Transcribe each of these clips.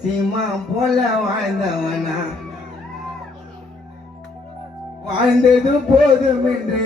சீமா போல வாழ்ந்தவனா வாழ்ந்தது போதும் என்று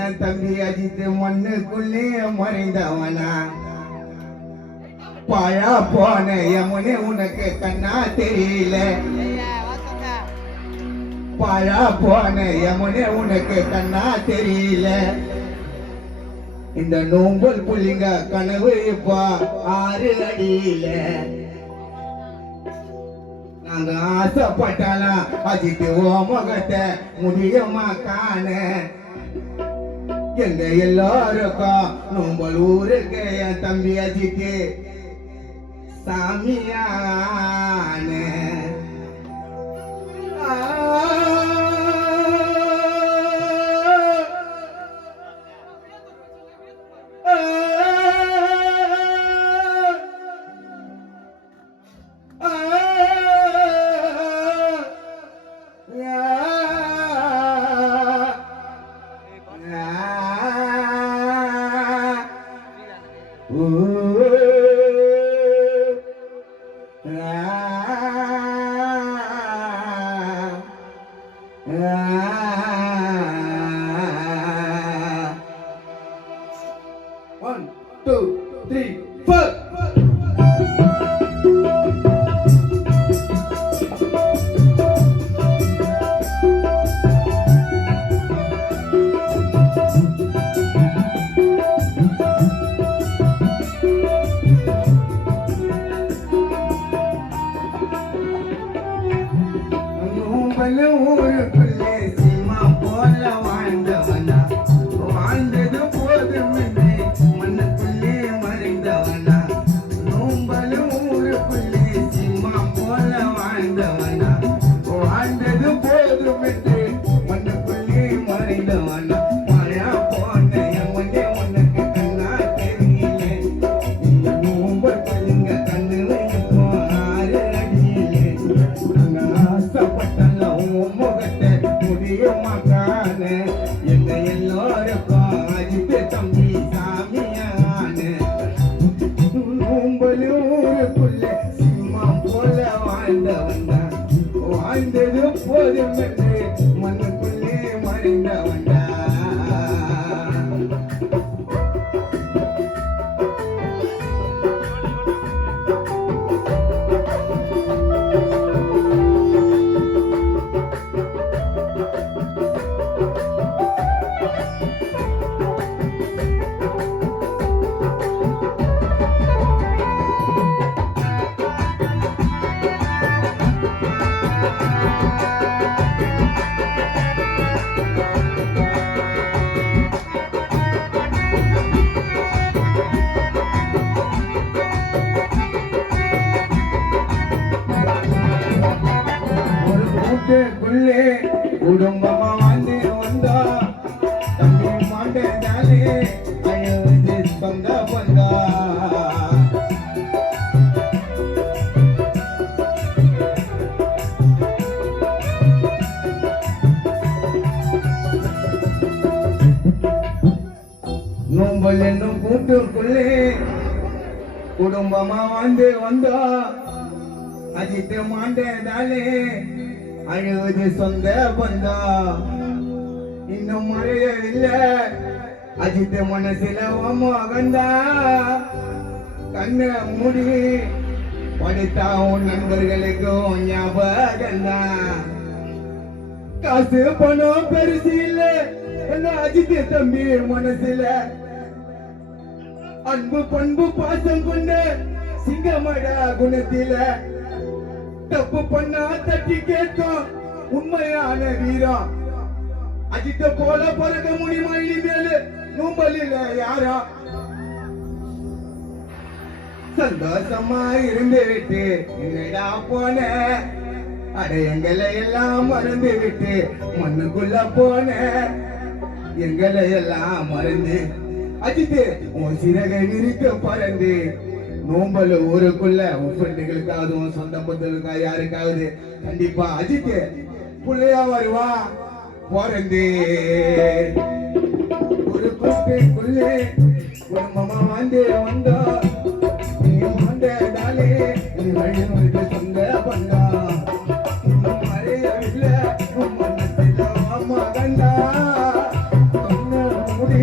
என் தம்பி அஜித்து மண்ணுக்குள்ளே மறைந்தவனா பாழா போன யமுனே உனக்கு கண்ணா தெரியல பாழா போன யமுனே உனக்கு கண்ணா தெரியல இந்த நோம்பல் புள்ளிங்க கனவு இப்ப 6 அடியில நாங்க ஆசைப்பட்டாலாம் அஜித்து ஓ முகத்தை முடியுமா காண எங்க எல்லாருக்கும் நோம்பல் ஊருக்கு என் தம்பி அஜித்து சாமியான One, two, three, four. ஊருக்குள்ளே சீமா போல வாழ்ந்தவனா வாழ்ந்தது போதும் என்று மண்ணுக்குள்ளே மறைந்தவனா நோம்பலும் ஊருக்குள்ளே சீமா போல வாழ்ந்தவனா வாழ்ந்தது போதும் என்று மண்ணுக்குள்ளே மறைந்தவனா மழையா போன யமுனே உனக்கு கண்ணா தெரியல இந்த நோம்பல் புள்ளிங்க கண்ணு வைக்கும் 6 அடியிலே நாங்க ஆசைப்பட்ட முகத்தை முடியுமா காண எங்க எல்லாருக்கும் அஜித்து தம்பி சாமியான ஊருக்குள்ள சிம்மா போல வாழ்ந்தவன்டா வாழ்ந்தது போதும் என்று மண்ணுக்குள்ளே மறைந்தவன்டா குள்ளே குடும்பமா வந்து வந்தா தம்பி மாட்டேன் அழுது சொந்த வந்தா நோம்பல் என்னும் கூட்டுக்குள்ளே குடும்பமா வந்து வந்தா அஜித்து மாட்டேன் அழுவது சொந்த பந்தா இன்னும் மறையவில்லை அஜித் மனசில மகந்தா கண்ண மூடி படித்தா உன் நண்பர்களுக்கும் ஞாபகந்தா காசு பணம் பெருசு இல்ல அஜித் தம்பி மனசுல அன்பு பண்பு பாசம் கொண்ட சிங்கமட குணத்தில தப்பு பண்ணா தட்டி கேட்கும் உண்மையான வீரம் அஜித்த போல பிறக்க முடியுமா இனிமேல் நோம்பலில் யாரா சந்தோஷமா இருந்து விட்டு என்னடா போன அடையங்களை எல்லாம் மறந்து விட்டு மண்ணுக்குள்ள போன எங்களை எல்லாம் மறந்து அஜித்து உன் சிறகை விரிக்க பறந்து நோம்பல் ஊருக்குள்ள உன் ஃப்ரெண்டுகளுக்காவது உன் சொந்த பந்தலுக்கா யாருக்காவது கண்டிப்பா அஜித்து புள்ளையா வருவா பிறந்து ஒரு கூட்டுக்குள்ளே குடும்பமா வந்து வந்தா நீ வந்த நானே வழிமுறை சொந்த பண்ணா இன்னும் மறையவில்லை மனசில மகண்டா முடி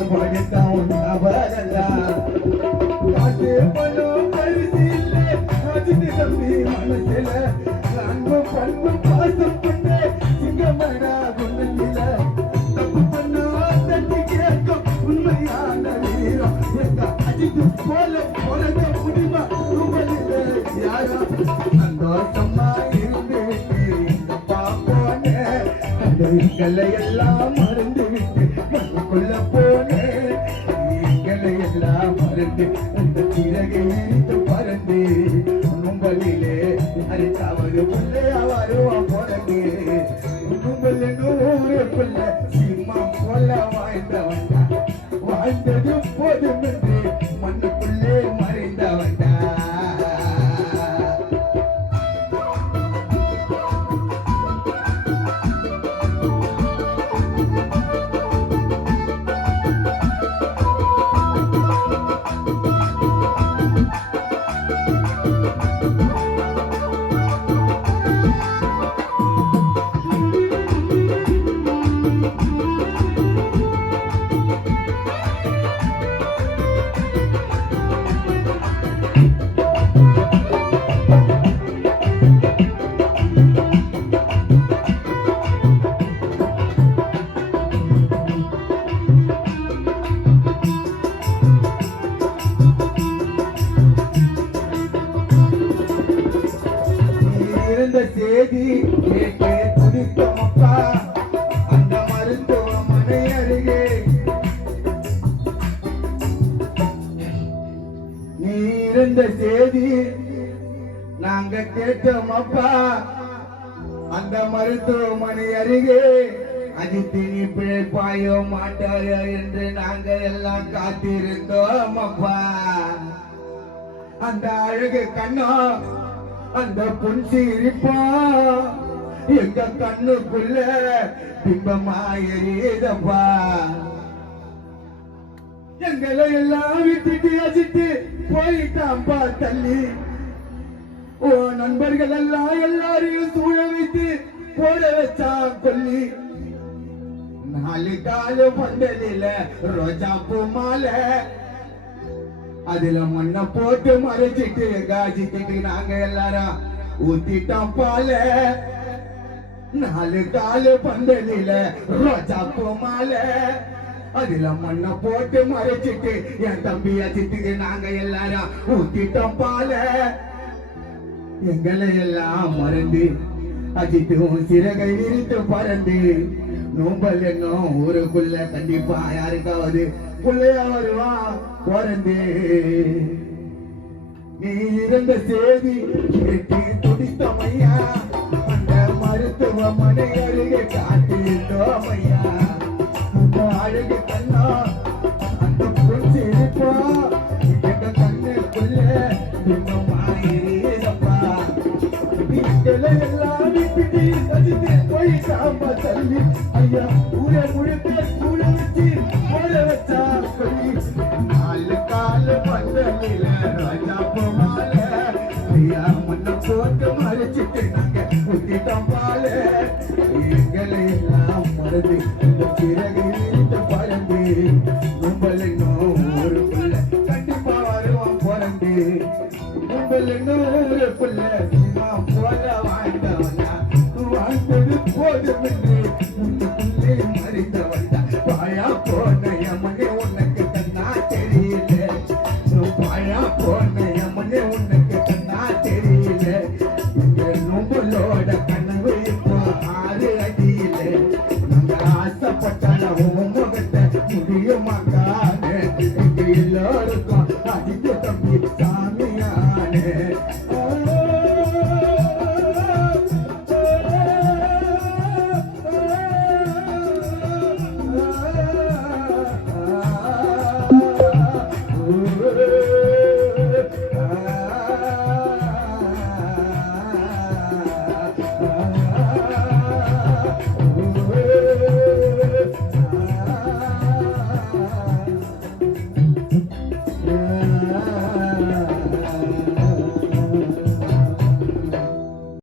உபகத்தான் ஞாபகண்டா காசு பணம் பரிசு இல்லை அஜித் தம்பி மனசில அன்பு பண்பு பாசம் பண்ண சிங்கமடா குணத்தில தப்பு பண்ணா தட்டி கேட்கும் உண்மையான வீரம் எங்க அஜித் போல உலக முடியுமா உங்களில் யாரா சந்தோஷமா இருந்து இந்த பாப்போனே எங்களை எல்லாம் மறந்து விட்டு மண்ணுக்குள்ள போனேன் எங்களை எல்லாம் மறந்து அந்த சிறகை இருந்து பறந்து உங்களிலே அரித்தாவது பிள்ளையா வருவா போறது உங்களை நூறுக்குள்ள சிம்மம் போல வாழ்ந்தவன்டா வாழ்ந்தது போதும் என்று மண்ணுக்குள்ளே மறைந்தவன்டா செய்தி கேட்டு துடித்தோமப்பா அந்த மருத்துவமனை அருகே நீ இருந்த செய்தி நாங்க கேட்டோமப்பா அந்த மருத்துவமனை அருகே அஜித் நீ பிழைப்பாயோ மாட்டாயோ என்று நாங்க எல்லாம் காத்திருந்தோம் அப்பா அந்த அழகு கண்ணா அந்த பொன் சிரிப்பா எங்க கண்ணுக்குள்ள பிம்பமாயிருதப்பா எங்களை எல்லாம் விட்டுட்டு அஜித்து போயிட்டாம்பா தள்ளி ஓ நண்பர்கள் எல்லாம் எல்லாரையும் சூழ வைத்து போட வச்சா கொல்லி நாலு காலு பந்தலில ரோஜா பூ மாலை அதுல மண்ணை போட்டு மறைச்சிட்டு காஜிட்டு நாங்க எல்லாரும் ஊத்திட்டோம் பால நாலு காலு பந்தலில ரோஜா பூ மாலை அதுல மண்ணை போட்டு மறைச்சிட்டு என் தம்பி அஜித்துக்கு நாங்க எல்லாரும் ஊத்திட்டோம் பால எங்களை எல்லாம் மறந்து அஜித்தும் சிறகை விரித்து பறந்து நோம்பல் என்னும் ஊருக்குள்ள கண்டிப்பா யாருக்காவது பிள்ளையா வருவா பிறந்து நீ இருந்த செய்தி கேட்டு துடித்தமையா அந்த மருத்துவமனை அருகே காட்டியிருந்தோம் ஐயா அந்த அழகு கண்ணா அந்த பொண்ணு இருப்பா எங்க கண்ணுக்குள்ள இன்னும் ஆயிருப்பா எல்லாம் விட்டுட்டு அஜித்து போயிட்டாம்பா தள்ளி ஐயா ஊரை முழுக்க கூட வச்சு போட வச்சா சொல்லி நாலு காலு பந்தலில ராஜா போமால ஐயா மண்ணை போட்டு மறைச்சிட்டு நாங்க ஊத்திட்டோம் பால எங்களை எல்லாம் மறந்து இந்த பிறகு இருந்து பறந்து கும்பல் இன்னும் ஊருக்குள்ள கண்டிப்பா வருவான் பிறந்து கும்பல் இன்னும் ஊருக்குள்ள சினிமா போல வாழ்ந்தவனா வாழ்ந்தது போதும் என்று முன்னுக்குள்ளே மறைந்தவன்டா பாயா போன எமனே உனக்கு தன்னா தெரியல பாயா போன எமனே உனக்கு தன்னா தெரியல எங்க நோம்பலோட கனவு இப்போ 6 அடியில நாங்க ஆசைப்பட்டால முகத்தை முடியுமாக்கான எங்க எல்லோருக்கும் அஜித் தம்பி சாமியான